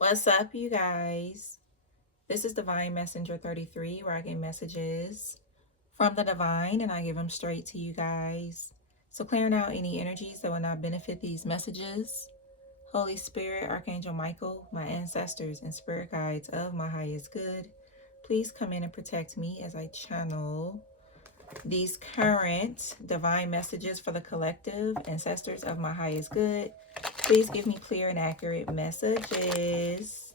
What's up, you guys? This is Divine Messenger 33, where I get messages from the divine and I give them straight to you guys. So, clearing out any energies that will not benefit these messages. Holy Spirit, Archangel Michael, my ancestors and spirit guides of my highest good, please come in and protect me as I channel these current divine messages for the collective ancestors of my highest good. Please give me clear and accurate messages.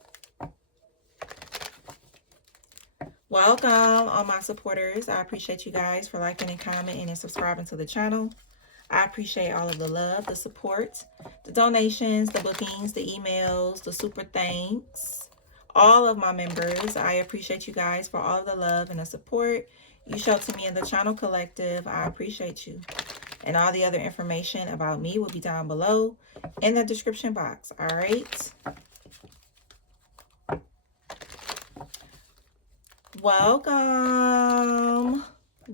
Welcome, all my supporters. I appreciate you guys for liking and commenting and subscribing to the channel. I appreciate all of the love, the support, the donations, the bookings, the emails, the super thanks. All of my members, I appreciate you guys for all of the love and the support you show to me in the channel collective. I appreciate you. And all the other information about me will be down below in the description box. All right. Welcome.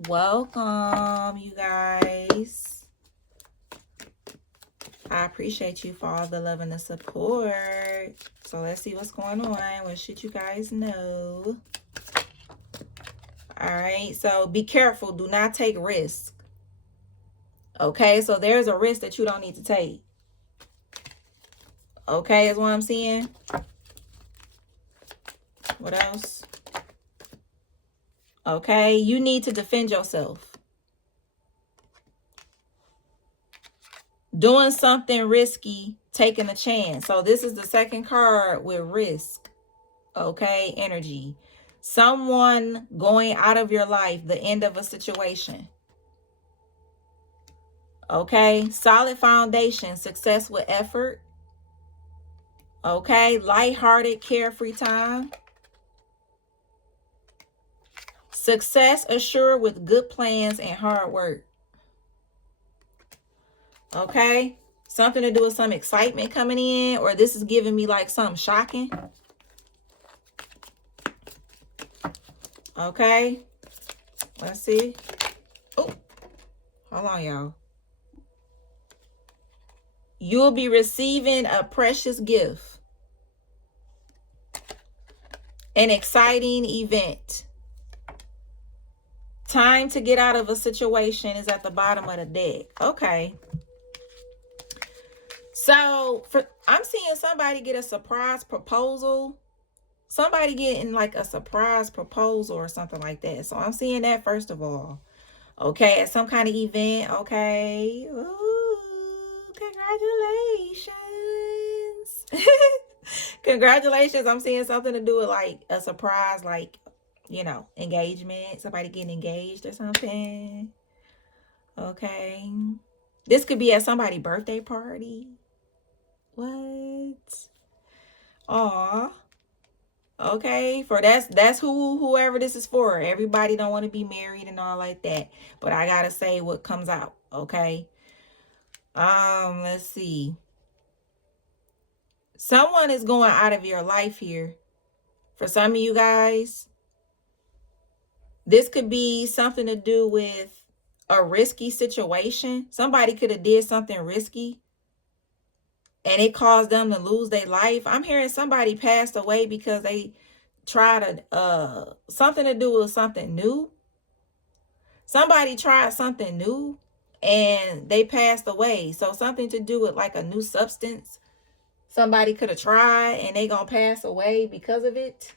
Welcome, you guys. I appreciate you for all the love and the support. So let's see what's going on. What should you guys know? All right. So be careful. Do not take risks. Okay. So there's a risk that you don't need to take. Okay. Is what I'm seeing. What else? Okay. You need to defend yourself. Doing something risky, taking a chance. So this is the second card with risk. Okay, energy. Someone going out of your life, the end of a situation. Okay, solid foundation, success with effort. Okay, lighthearted, carefree time. Success assured with good plans and hard work. Okay, something to do with some excitement coming in, or this is giving me like something shocking. Okay, let's see. Oh, hold on, y'all. You'll be receiving a precious gift. An exciting event. Time to get out of a situation is at the bottom of the deck. Okay. So I'm seeing somebody get a surprise proposal. Somebody getting like a surprise proposal or something like that. So I'm seeing that first of all. Okay, at some kind of event. Okay. Ooh, congratulations. Congratulations. I'm seeing something to do with like a surprise, like, you know, engagement. Somebody getting engaged or something. Okay. This could be at somebody's birthday party. What? Aw. Okay. For that's whoever this is for. Everybody don't want to be married and all like that. But I gotta say what comes out. Okay. Let's see. Someone is going out of your life here. For some of you guys, this could be something to do with a risky situation. Somebody could have did something risky and it caused them to lose their life. I'm hearing somebody passed away because they tried something to do with something new. Somebody tried something new and they passed away. So something to do with like a new substance somebody could have tried and they gonna pass away because of it.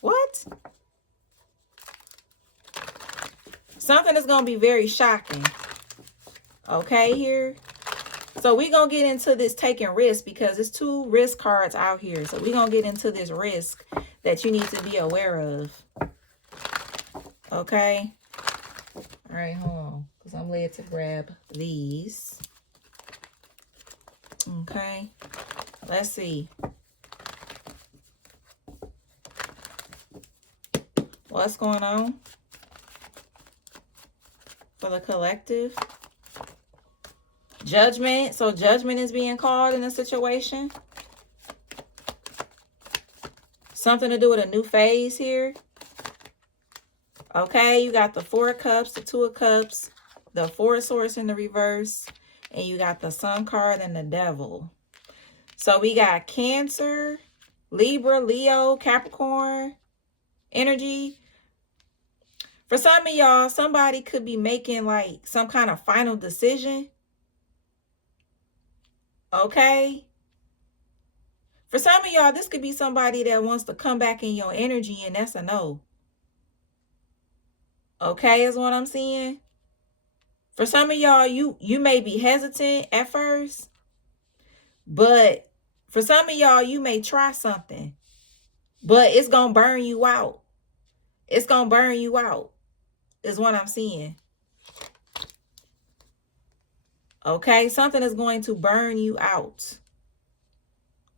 What? Something is gonna be very shocking. Okay, here. So we're going to get into this taking risk because there's two risk cards out here. So we're going to get into this risk that you need to be aware of. Okay. All right, hold on. Because I'm led to grab these. Okay. Let's see. What's going on for the collective? Judgment. So judgment is being called in a situation. Something to do with a new phase here. Okay, you got the Four of Cups, the Two of Cups, the Four of Swords in the reverse, and you got the Sun card and the Devil. So we got Cancer, Libra, Leo, Capricorn energy. For some of y'all, somebody could be making like some kind of final decision. Okay. For some of y'all, this could be somebody that wants to come back in your energy, and that's a no. Okay, is what I'm saying. For some of y'all, you may be hesitant at first, but for some of y'all, you may try something, but it's gonna burn you out. It's gonna burn you out, is what I'm seeing. Okay, something is going to burn you out.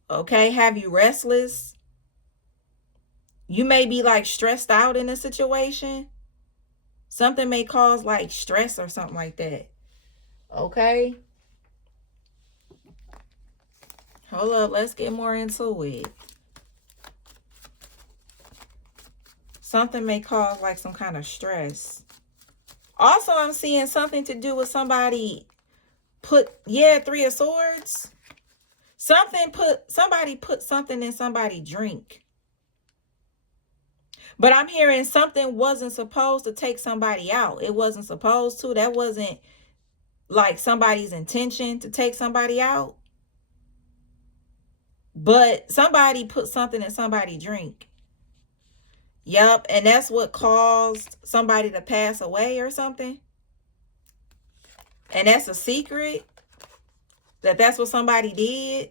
Okay, have you restless? You may be like stressed out in a situation. Something may cause like stress or something like that. Okay. Hold up, let's get more into it. Something may cause like some kind of stress. Also, I'm seeing something to do with somebody Three of Swords. Somebody put something in somebody's drink. But I'm hearing something wasn't supposed to take somebody out. It wasn't supposed to. That wasn't like somebody's intention to take somebody out. But somebody put something in somebody's drink. Yep, and that's what caused somebody to pass away or something. And that's a secret. That's what somebody did.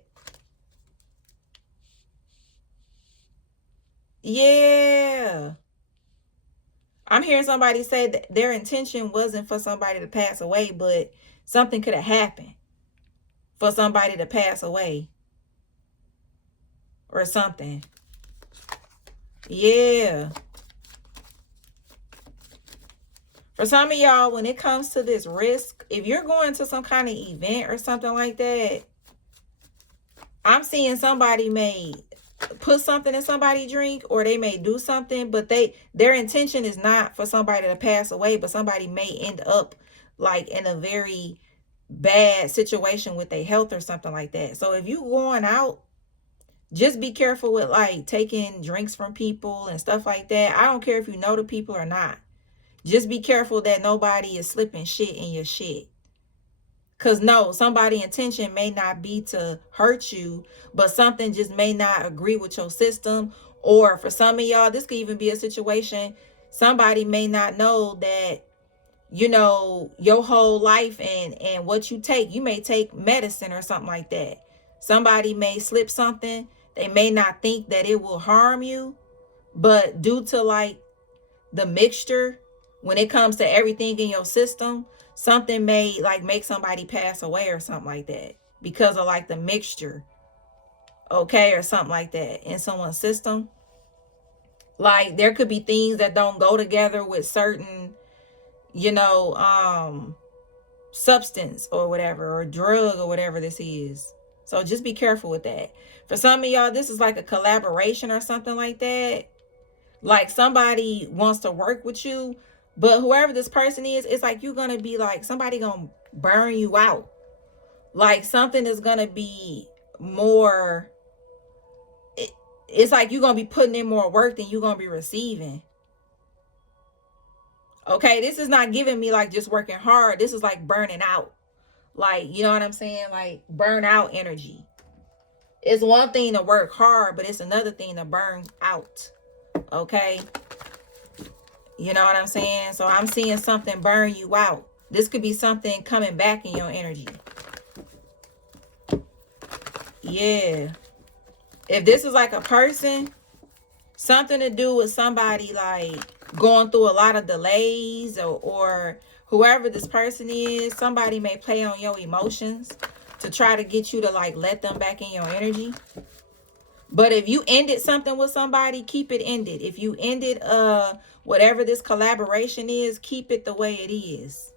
Yeah. I'm hearing somebody say that their intention wasn't for somebody to pass away, but something could have happened for somebody to pass away or something. Yeah. For some of y'all, when it comes to this risk, if you're going to some kind of event or something like that, I'm seeing somebody may put something in somebody's drink, or they may do something, but their intention is not for somebody to pass away, but somebody may end up like in a very bad situation with their health or something like that. So if you going out, just be careful with like taking drinks from people and stuff like that. I don't care if you know the people or not. Just be careful that nobody is slipping shit in your shit. Because no, somebody's intention may not be to hurt you, but something just may not agree with your system. Or for some of y'all, this could even be a situation. Somebody may not know that, you know, your whole life and what you take. You may take medicine or something like that. Somebody may slip something. They may not think that it will harm you. But due to like the mixture, when it comes to everything in your system, something may like make somebody pass away or something like that because of like the mixture, okay, or something like that in someone's system. Like there could be things that don't go together with certain, you know, substance or whatever, or drug or whatever this is. So just be careful with that. For some of y'all, this is like a collaboration or something like that. Like somebody wants to work with you, but whoever this person is, it's like you're going to be like, somebody going to burn you out. Like something is going to be more, it's like you're going to be putting in more work than you're going to be receiving. Okay, this is not giving me like just working hard. This is like burning out. Like, you know what I'm saying? Like burnout energy. It's one thing to work hard, but it's another thing to burn out. Okay. You know what I'm saying? So I'm seeing something burn you out. This could be something coming back in your energy. Yeah. If this is like a person, something to do with somebody like going through a lot of delays, or whoever this person is, somebody may play on your emotions to try to get you to like let them back in your energy. But if you ended something with somebody, keep it ended. If you ended whatever this collaboration is, keep it the way it is.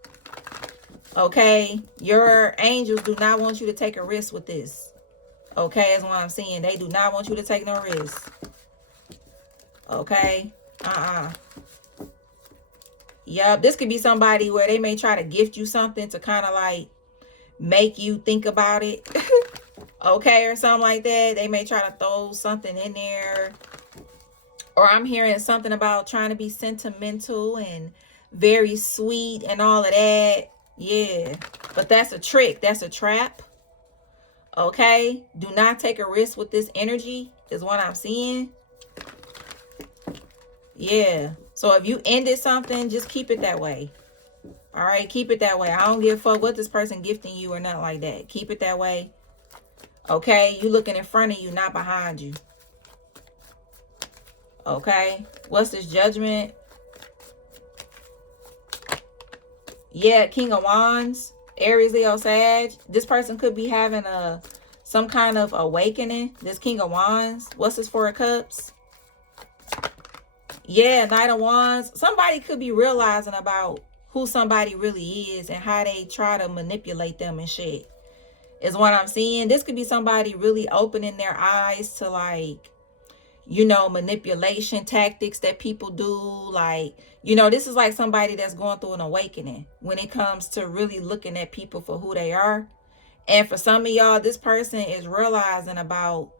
Okay? Your angels do not want you to take a risk with this. Okay? That's what I'm saying. They do not want you to take no risk. Okay? Yep. This could be somebody where they may try to gift you something to kind of like make you think about it. okay, or something like that. They may try to throw something in there. Or I'm hearing something about trying to be sentimental and very sweet and all of that. Yeah. But that's a trick. That's a trap. Okay. Do not take a risk with this energy, is what I'm seeing. Yeah. So if you ended something, just keep it that way. All right. Keep it that way. I don't give a fuck what this person gifting you or nothing like that. Keep it that way. Okay. You looking in front of you, not behind you. Okay. What's this judgment? Yeah, King of Wands, Aries, Leo, Sag. This person could be having some kind of awakening. This King of Wands. What's this Four of Cups? Yeah, Knight of Wands. Somebody could be realizing about who somebody really is and how they try to manipulate them and shit, is what I'm seeing. This could be somebody really opening their eyes to, like, you know, manipulation tactics that people do. Like, you know, this is like somebody that's going through an awakening when it comes to really looking at people for who they are. And for some of y'all, this person is realizing about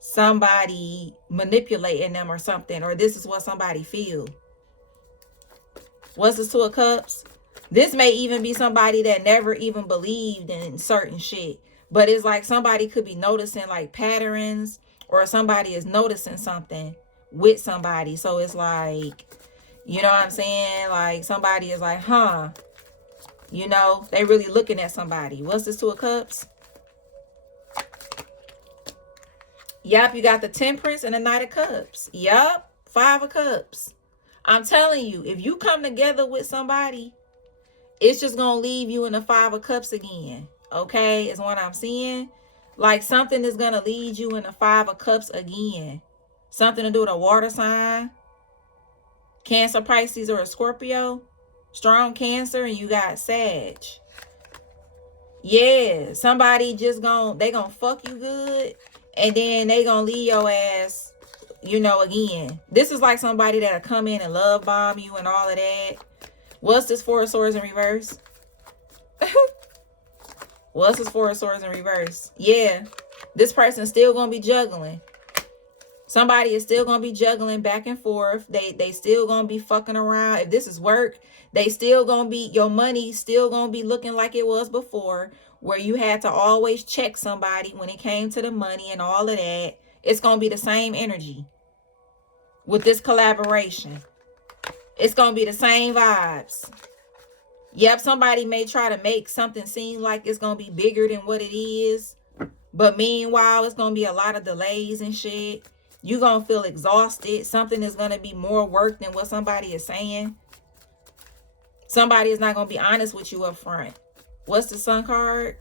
somebody manipulating them or something, or this is what somebody feel. What's this Two of Cups? This may even be somebody that never even believed in certain shit, but it's like somebody could be noticing like patterns, or somebody is noticing something with somebody. So it's like, you know what I'm saying? Like somebody is like, huh, you know, they really looking at somebody. What's this Two of Cups? Yep, you got the Temperance and the Knight of Cups. Yep, Five of Cups. I'm telling you, if you come together with somebody, it's just going to leave you in the Five of Cups again. Okay, is what I'm seeing. Like something is going to lead you in the Five of Cups again. Something to do with a water sign. Cancer, Pisces, or a Scorpio. Strong Cancer, and you got Sag. Yeah, somebody just they gonna fuck you good, and then they gonna leave your ass, you know, again. This is like somebody that'll come in and love bomb you and all of that. What's this Four of Swords in reverse? What's this Four of Swords in reverse? Yeah, this person's still gonna be juggling. Somebody is still gonna be juggling back and forth. They still gonna be fucking around. If this is work, they still gonna be, your money still gonna be looking like it was before, where you had to always check somebody when it came to the money and all of that. It's gonna be the same energy with this collaboration. It's gonna be the same vibes. Yep, somebody may try to make something seem like it's gonna be bigger than what it is, but meanwhile, it's gonna be a lot of delays and shit. You're going to feel exhausted. Something is going to be more work than what somebody is saying. Somebody is not going to be honest with you up front. What's the Sun card?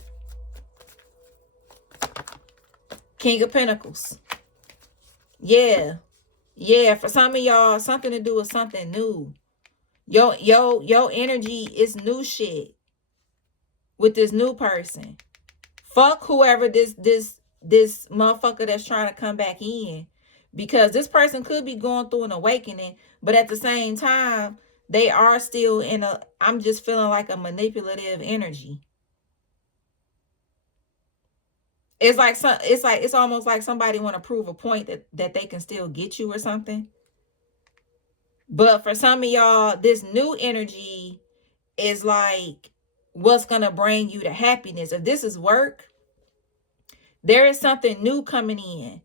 King of Pentacles. Yeah. Yeah, for some of y'all, something to do with something new. Your energy is new shit with this new person. Fuck whoever this motherfucker that's trying to come back in. Because this person could be going through an awakening, but at the same time, they are still in a, I'm just feeling like a manipulative energy. It's like it's almost like somebody want to prove a point that they can still get you or something. But for some of y'all, this new energy is like what's gonna bring you to happiness. If this is work, there is something new coming in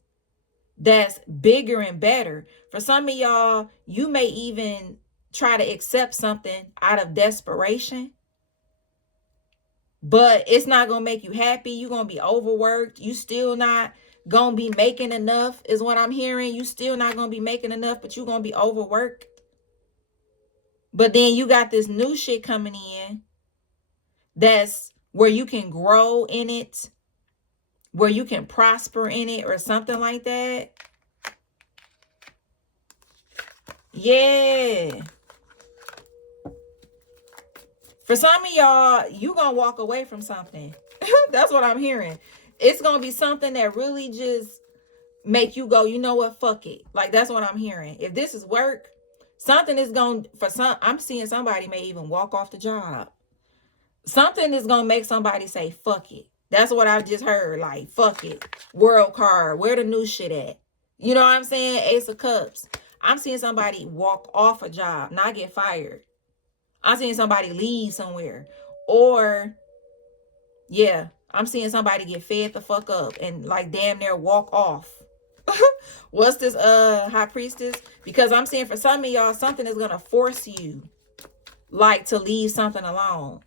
that's bigger and better. For some of y'all, you may even try to accept something out of desperation, but it's not going to make you happy. You're going to be overworked. You still not going to be making enough is what I'm hearing. You still not going to be making enough, but you're going to be overworked. But then you got this new shit coming in that's where you can grow in it, where you can prosper in it or something like that. Yeah. For some of y'all, you gonna walk away from something. That's what I'm hearing. It's gonna be something that really just make you go, you know what, fuck it. Like, that's what I'm hearing. If this is work, something is gonna, I'm seeing somebody may even walk off the job. Something is gonna make somebody say, fuck it. That's what I just heard. Like, fuck it. World card. Where the new shit at? You know what I'm saying? Ace of Cups. I'm seeing somebody walk off a job, not get fired. I'm seeing somebody leave somewhere. Or, yeah, I'm seeing somebody get fed the fuck up and like damn near walk off. What's this High Priestess? Because I'm seeing for some of y'all, something is gonna force you like to leave something alone.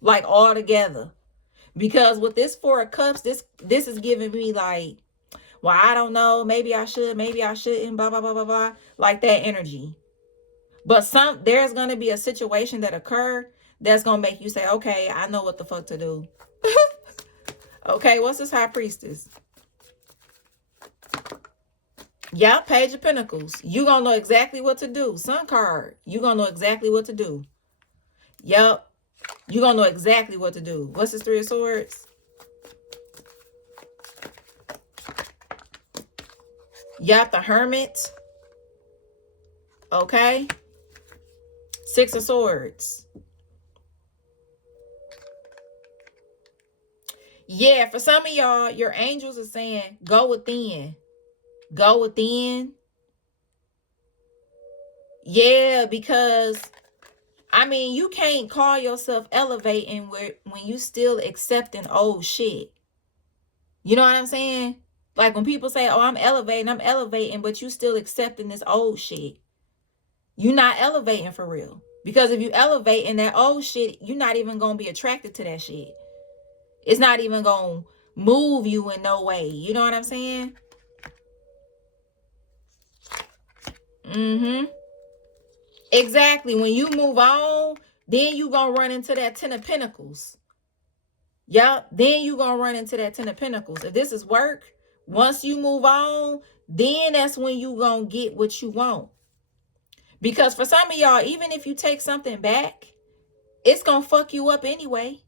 Like altogether. Because with this Four of Cups, this is giving me like, well, I don't know, maybe I should, maybe I shouldn't, blah, blah, blah, blah, blah. Like that energy. But there's gonna be a situation that occur that's gonna make you say, okay, I know what the fuck to do. Okay, what's this High Priestess? Yep, Page of Pentacles. You gonna know exactly what to do. Sun card. You gonna know exactly what to do. Yep. You gonna know exactly what to do. What's this Three of Swords? Yep, the Hermit. Okay. Six of Swords. Yeah, for some of y'all, your angels are saying, go within. Go within. Yeah, because, I mean, you can't call yourself elevating when you still accepting old shit. You know what I'm saying? Like when people say, oh, I'm elevating, but you still accepting this old shit. You're not elevating for real. Because if you elevate in that old shit, you're not even going to be attracted to that shit. It's not even going to move you in no way. You know what I'm saying? Mm-hmm. Exactly. When you move on, then you going to run into that Ten of Pentacles. Yep. Then you going to run into that Ten of Pentacles. If this is work, once you move on, then that's when you going to get what you want. Because for some of y'all, even if you take something back, it's going to fuck you up anyway.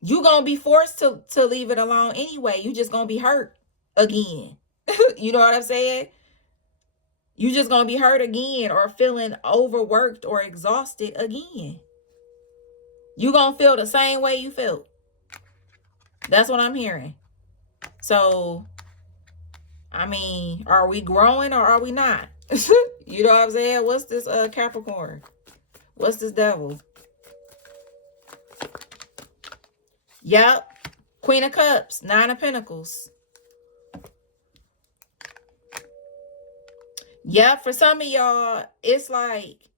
You're going to be forced to leave it alone anyway. You just going to be hurt again. You know what I'm saying? You just going to be hurt again or feeling overworked or exhausted again. You're going to feel the same way you felt. That's what I'm hearing. So, I mean, are we growing or are we not? You know what I'm saying? What's this Capricorn? What's this Devil? Yep. Queen of Cups. Nine of Pentacles. Yep. For some of y'all, it's like,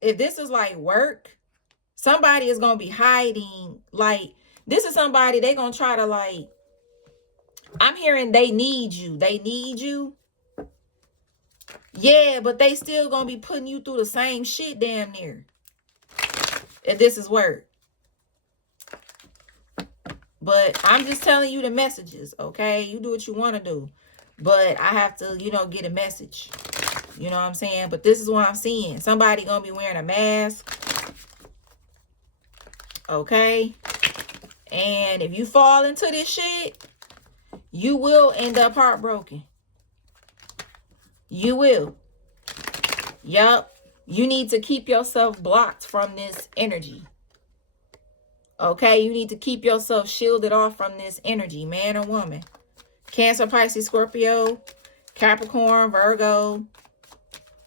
if this is like work, somebody is going to be hiding. Like, this is somebody, they're going to try to like, I'm hearing they need you. They need you. Yeah, but they still going to be putting you through the same shit damn near. If this is work. But I'm just telling you the messages, okay? You do what you want to do. But I have to, you know, get a message. You know what I'm saying? But this is what I'm seeing. Somebody going to be wearing a mask. Okay? And if you fall into this shit, you will end up heartbroken. You will. Yup. You need to keep yourself blocked from this energy. Okay? You need to keep yourself shielded off from this energy, man or woman. Cancer, Pisces, Scorpio, Capricorn, Virgo,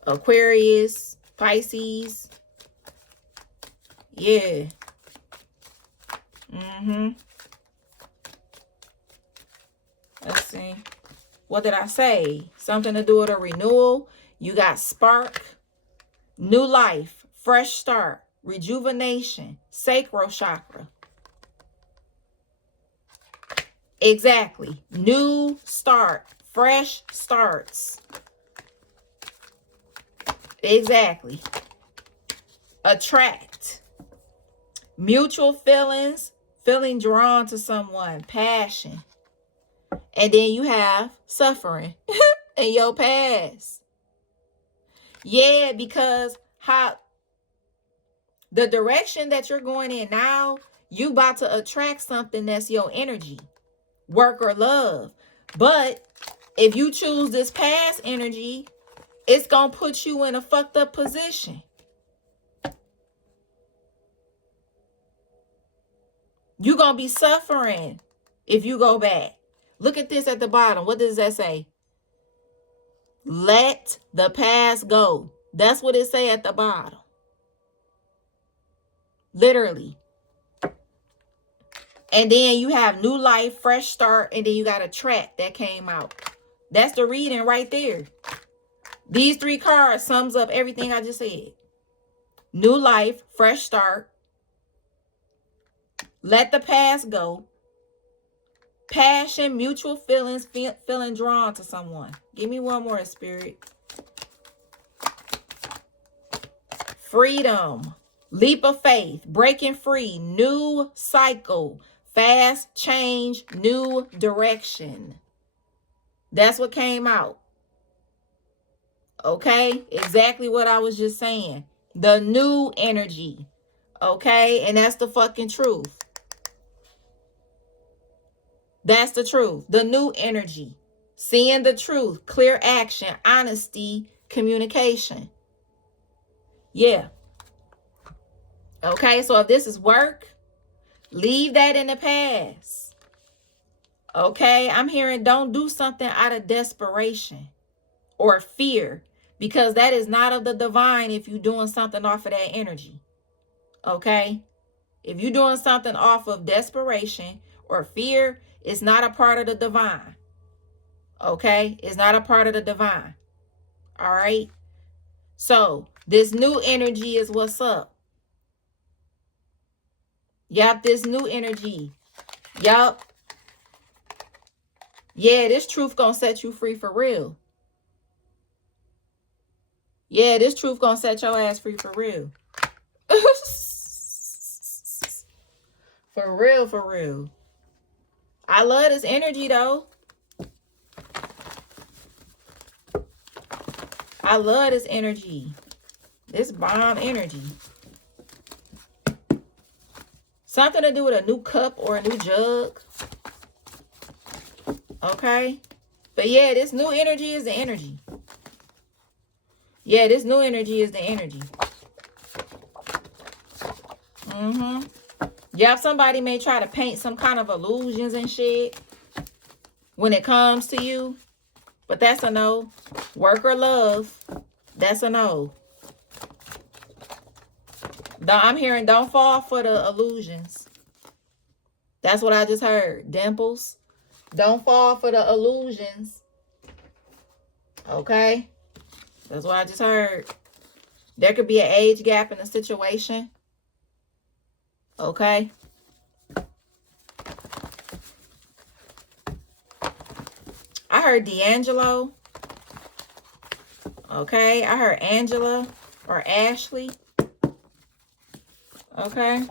Aquarius, Pisces. Yeah. Let's see. What did I say? Something to do with a renewal. You got spark, new life, fresh start, rejuvenation, sacral chakra. Exactly. New start, fresh starts. Exactly. Attract. Mutual feelings, feeling drawn to someone, passion. And then you have suffering in your past. Yeah, because the direction that you're going in now, you about to attract something that's your energy, work or love. But if you choose this past energy, it's going to put you in a fucked up position. You're going to be suffering if you go back. Look at this at the bottom. What does that say? Let the past go. That's what it say at the bottom. Literally. And then you have new life, fresh start, and then you got a track that came out. That's the reading right there. These 3 cards sums up everything I just said. New life, fresh start. Let the past go. Passion, mutual feelings, feeling drawn to someone. Give me one more, Spirit. Freedom. Leap of faith. Breaking free. New cycle. Fast change. New direction. That's what came out. Okay? Exactly what I was just saying. The new energy. Okay? And that's the fucking truth. That's the truth. The new energy. Seeing the truth. Clear action. Honesty. Communication. Yeah. Okay, so if this is work, leave that in the past. Okay, I'm hearing don't do something out of desperation or fear, because that is not of the divine if you're doing something off of that energy. Okay, if you're doing something off of desperation or fear, it's not a part of the divine. Okay, it's not a part of the divine. All right, so this new energy is what's up. Yup, this new energy. Yup. Yeah, this truth gonna set you free for real. Yeah, this truth gonna set your ass free for real. For real, for real. I love this energy though. I love this energy. This bomb energy. Something to do with a new cup or a new jug. Okay. But yeah, this new energy is the energy. Yeah, this new energy is the energy. Yeah, somebody may try to paint some kind of illusions and shit when it comes to you. But that's a no. Work or love. That's a no. I'm hearing don't fall for the illusions. That's what I just heard. Dimples. Don't fall for the illusions. Okay? That's what I just heard. There could be an age gap in the situation. Okay? I heard D'Angelo. Okay? I heard Angela or Ashley. Okay?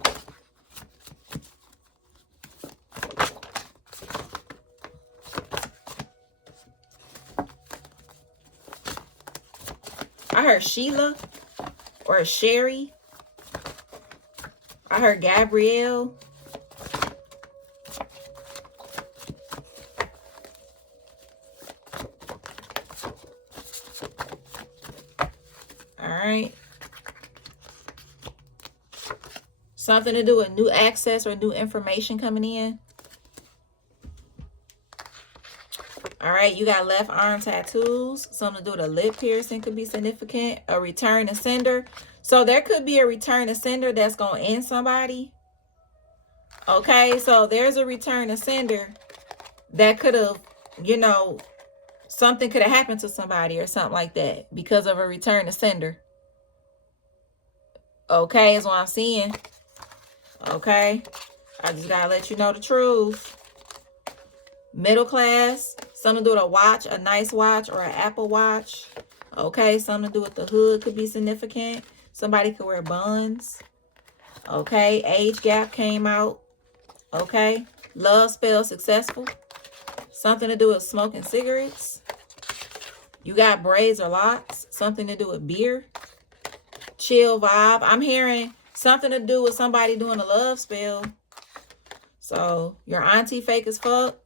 I heard Sheila or Sherry. I heard Gabrielle. All right. Something to do with new access or new information coming in. All right, you got left arm tattoos. Something to do with a lip piercing could be significant. A return to sender. So there could be a return to sender that's going to end somebody. Okay, so there's a return to sender that could have, you know, something could have happened to somebody or something like that because of a return to sender. Okay, is what I'm seeing. Okay, I just got to let you know the truth. Middle class, something to do with a watch, a nice watch or an Apple Watch. Okay, something to do with the hood could be significant. Somebody could wear buns. Okay, age gap came out. Okay, love spell successful. Something to do with smoking cigarettes. You got braids or locks. Something to do with beer. Chill vibe. I'm hearing something to do with somebody doing a love spell. So your auntie fake as fuck.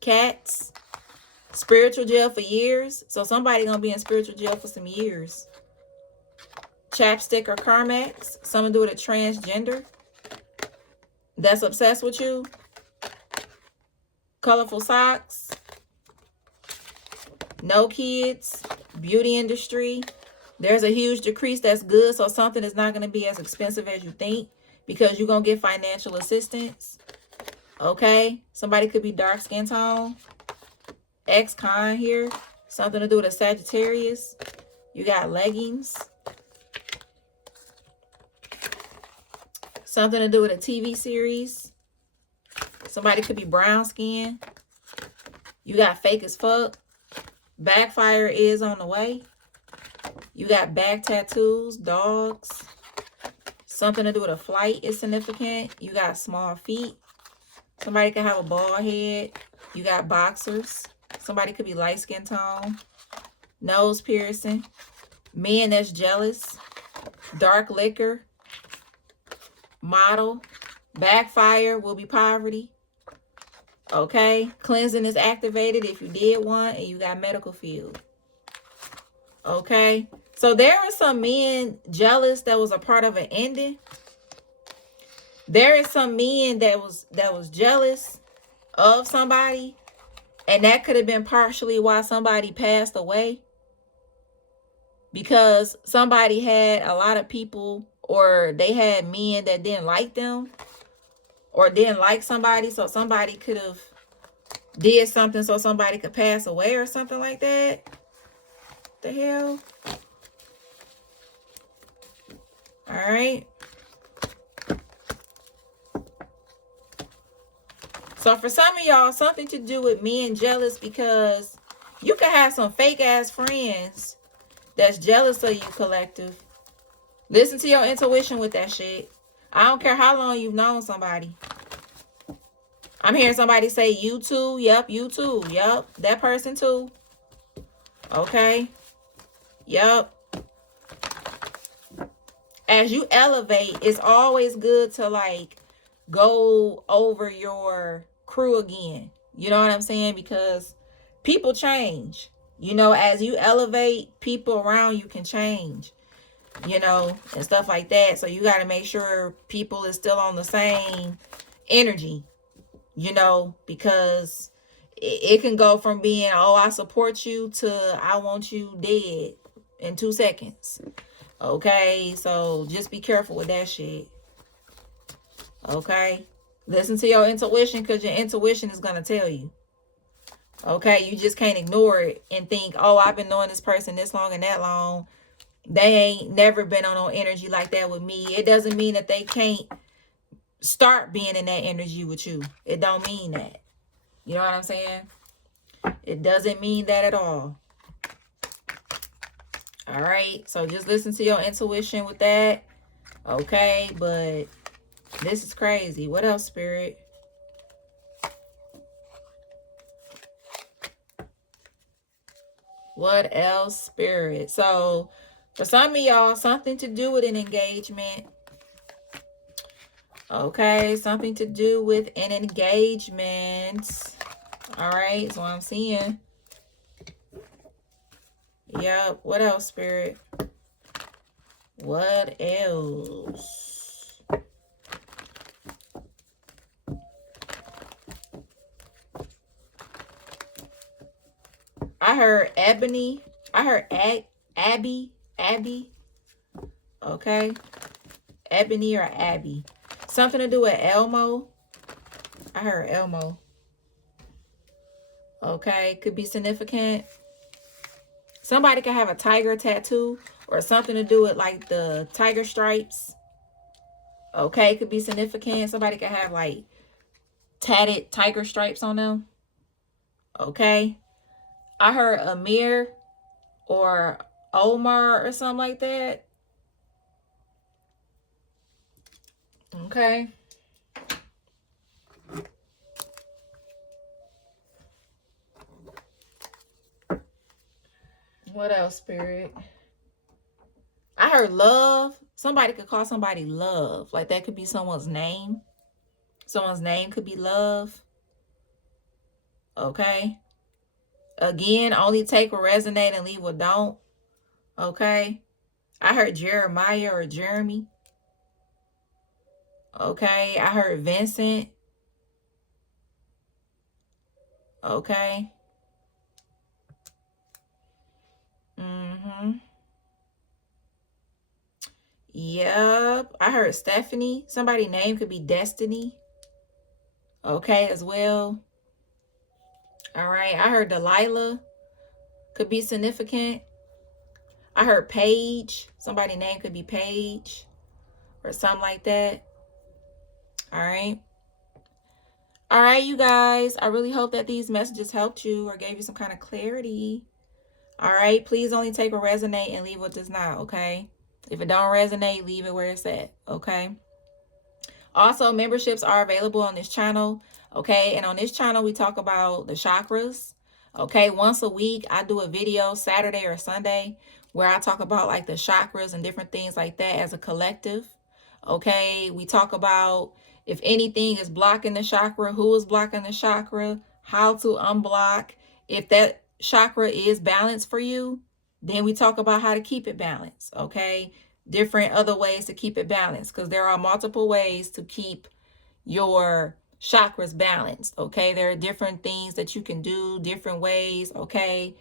Cats. Spiritual jail for years. So somebody gonna be in spiritual jail for some years. Chapstick or Karmic. Something to do with a transgender. that's obsessed with you. Colorful socks. No kids. Beauty industry. There's a huge decrease. That's good. So something is not going to be as expensive as you think, because you're going to get financial assistance. Okay. Somebody could be dark skin tone. Ex-con here. Something to do with a Sagittarius. You got leggings. Something to do with a TV series. Somebody could be brown skin. You got fake as fuck. Backfire is on the way. You got back tattoos, dogs. Something to do with a flight is significant. You got small feet. Somebody could have a bald head. You got boxers. Somebody could be light skin tone. Nose piercing. Men that's jealous. Dark liquor. Model. Backfire will be poverty. Okay. Cleansing is activated if you did one, and you got medical field. Okay. So there are some men jealous that was a part of an ending. There is some men that was jealous of somebody, and that could have been partially why somebody passed away, because somebody had a lot of people, or they had men that didn't like them or didn't like somebody, so somebody could have did something so somebody could pass away or something like that. The hell? All right. So for some of y'all, something to do with men jealous, because you can have some fake ass friends that's jealous of you, collective. Listen to your intuition with that shit. I don't care how long you've known somebody. I'm hearing somebody say you too. Yep, you too. Yep, that person too. Okay. Yep. As you elevate, it's always good to like go over your crew again. You know what I'm saying? Because people change. You know, as you elevate, people around you can change. You know, and stuff like that. So you got to make sure people is still on the same energy. You know, because it can go from being, oh, I support you, to I want you dead in 2 seconds. Okay, so just be careful with that shit. Okay, listen to your intuition, because your intuition is going to tell you. Okay, you just can't ignore it and think, oh, I've been knowing this person this long and that long. They ain't never been on no energy like that with me. It doesn't mean that they can't start being in that energy with you. It don't mean that. You know what I'm saying? It doesn't mean that at all. All right. So just listen to your intuition with that. Okay. But this is crazy. What else, Spirit? What else, Spirit? So for some of y'all, something to do with an engagement. Okay, something to do with an engagement. All right, so I'm seeing. Yep, what else, Spirit? What else? I heard Ebony. I heard Abby. Okay. Ebony or Abby. Something to do with Elmo. I heard Elmo. Okay. Could be significant. Somebody could have a tiger tattoo, or something to do with like the tiger stripes. Okay. Could be significant. Somebody could have like tatted tiger stripes on them. Okay. I heard Amir or Omar or something like that. Okay. What else, Spirit? I heard love. Somebody could call somebody love. Like that could be someone's name. Someone's name could be love. Okay. Again, only take what resonate and leave what don't. Okay. I heard Jeremiah or Jeremy. Okay, I heard Vincent. Okay. Mm-hmm. Yep. I heard Stephanie. Somebody's name could be Destiny. Okay, as well. All right. I heard Delilah could be significant. I heard Paige. Somebody's name could be Paige or something like that. All right. All right, you guys. I really hope that these messages helped you or gave you some kind of clarity. All right. Please only take what resonate and leave what does not. Okay. If it don't resonate, leave it where it's at. Okay. Also, memberships are available on this channel. Okay. And on this channel, we talk about the chakras. Okay. Once a week, I do a video Saturday or Sunday where I talk about like the chakras and different things like that as a collective. Okay. We talk about if anything is blocking the chakra, who is blocking the chakra, how to unblock. If that chakra is balanced for you, then we talk about how to keep it balanced. Okay. Different other ways to keep it balanced, because there are multiple ways to keep your chakras balanced. Okay, there are different things that you can do, different ways. Okay,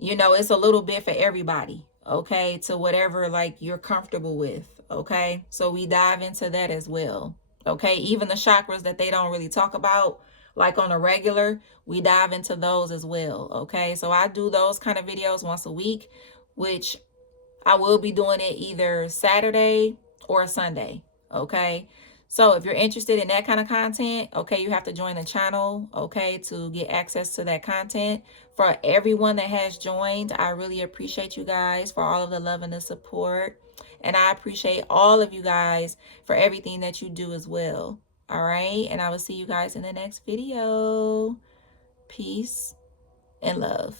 you know, it's a little bit for everybody. Okay, to whatever like you're comfortable with. Okay, so we dive into that as well. Okay, even the chakras that they don't really talk about like on a regular, we dive into those as well. Okay, so I do those kind of videos once a week, which I will be doing it either Saturday or Sunday. Okay. So if you're interested in that kind of content, okay, you have to join the channel, okay, to get access to that content. For everyone that has joined, I really appreciate you guys for all of the love and the support. And I appreciate all of you guys for everything that you do as well. All right. And I will see you guys in the next video. Peace and love.